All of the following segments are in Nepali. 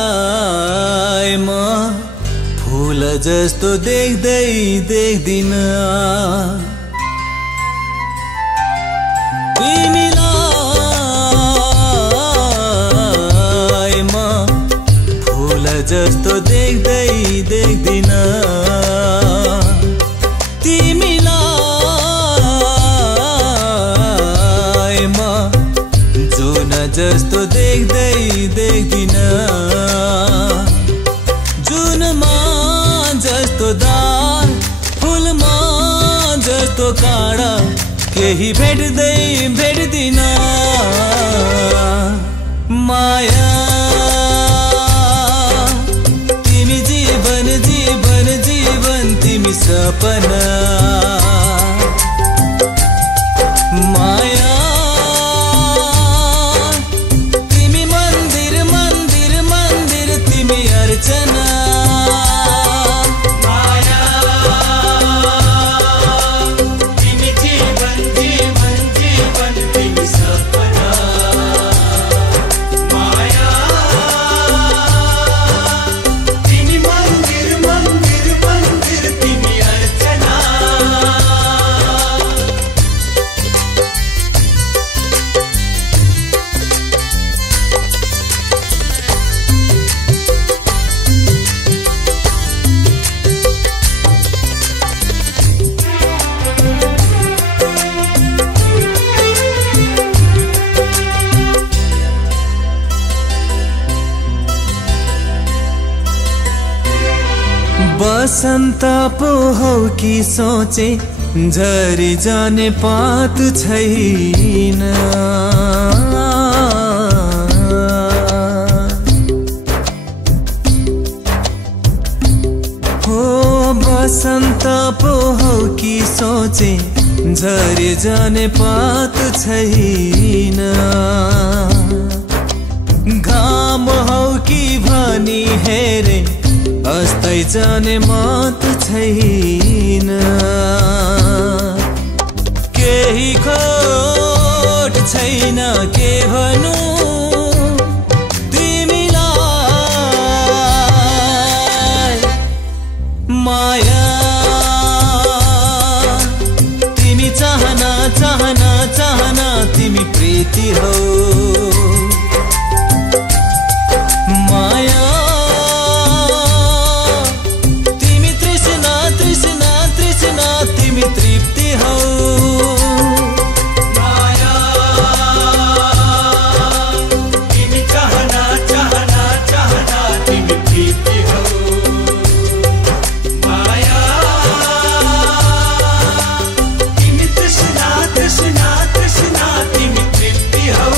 तिमीलाई म फूल जस्तो देख्दै देख्दिन तिमीलाई म फूल जस्तो देख्दै देख्दिन तिमीलाई म जुन जस्तो देख्दै देख्दिन जुनमा जस्तो दाग फूलमा जस्तो काँडा केही भेट्दै भेट्दिन माया तिमी जीवन जीवन जीवन तिमी सपना माया तिमी मन्दिर मन्दिर मन्दिर तिमी अर्चना बसन्त पो हो कि सोचे झरी जाने पात छैन हो बसन्त पो हो कि सोचे झरी जाने पात छैन घाम हो कि भनी हेरे अस्तै जाने मात छैन केही खोट छैन के भनु तिमीलाई माया तिमी चाहना चाहना चाहना तिमी प्रीति हो माया तिमी तृप्ति हौ माया तिमी चाहना चाहना चाहना तिमी तृप्ति हौ माया तिमी तृष्णा तृष्णा तृष्णा तिमी तृप्ति हौ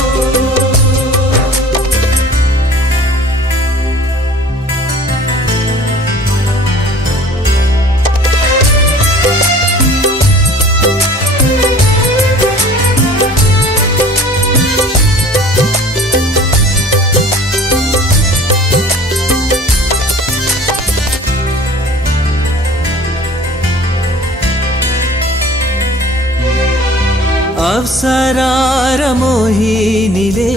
अप्सरा र मोहिनीले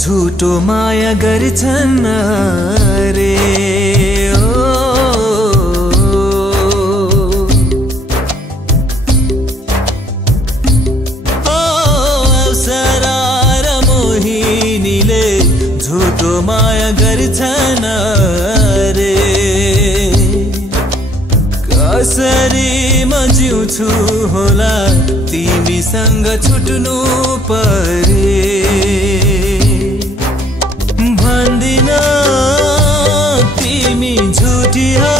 झुटो माया गर्छन् रे ओ अप्सरा र मोहिनीले झुटो माया गर्छन् रे कसरी म जिउँछु होला तिमीसँग छुट्नु परे भन्दिन तिमी झुटी हौ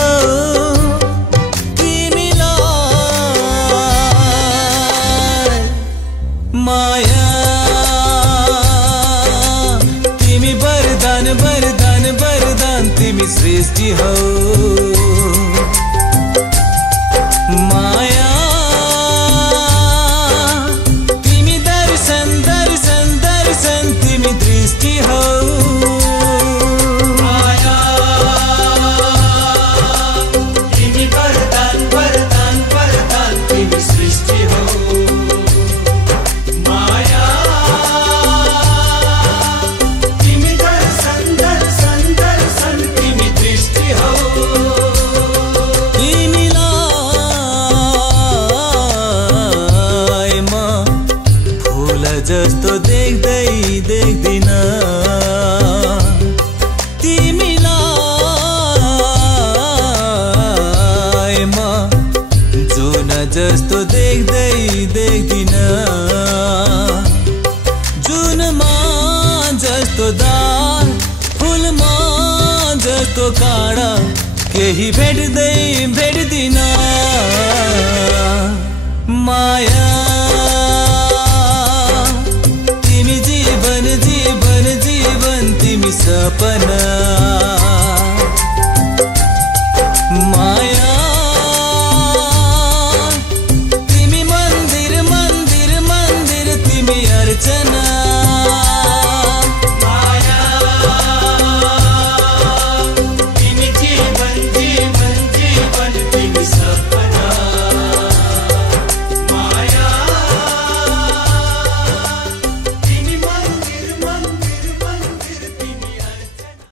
तिमीलाई माया तिमी वरदान वरदान वरदान तिमी सृष्टि हौ माया तिमी दर्शन दर्शन दर्शन तिमी दृष्टि हौ माया तिमी वरदान वरदान वरदान तिमी सृष्टि हौ माया जस्तो देख्दै देख्दिन तिमीलाई म जुन जस्तो देख्दै देख्दिन जुनमा जस्तो दाग फुलमा जस्तो काँडा केही भेट्दै भेट्दिन माया तिमी जीवन जीवन जीवन तिमी सपना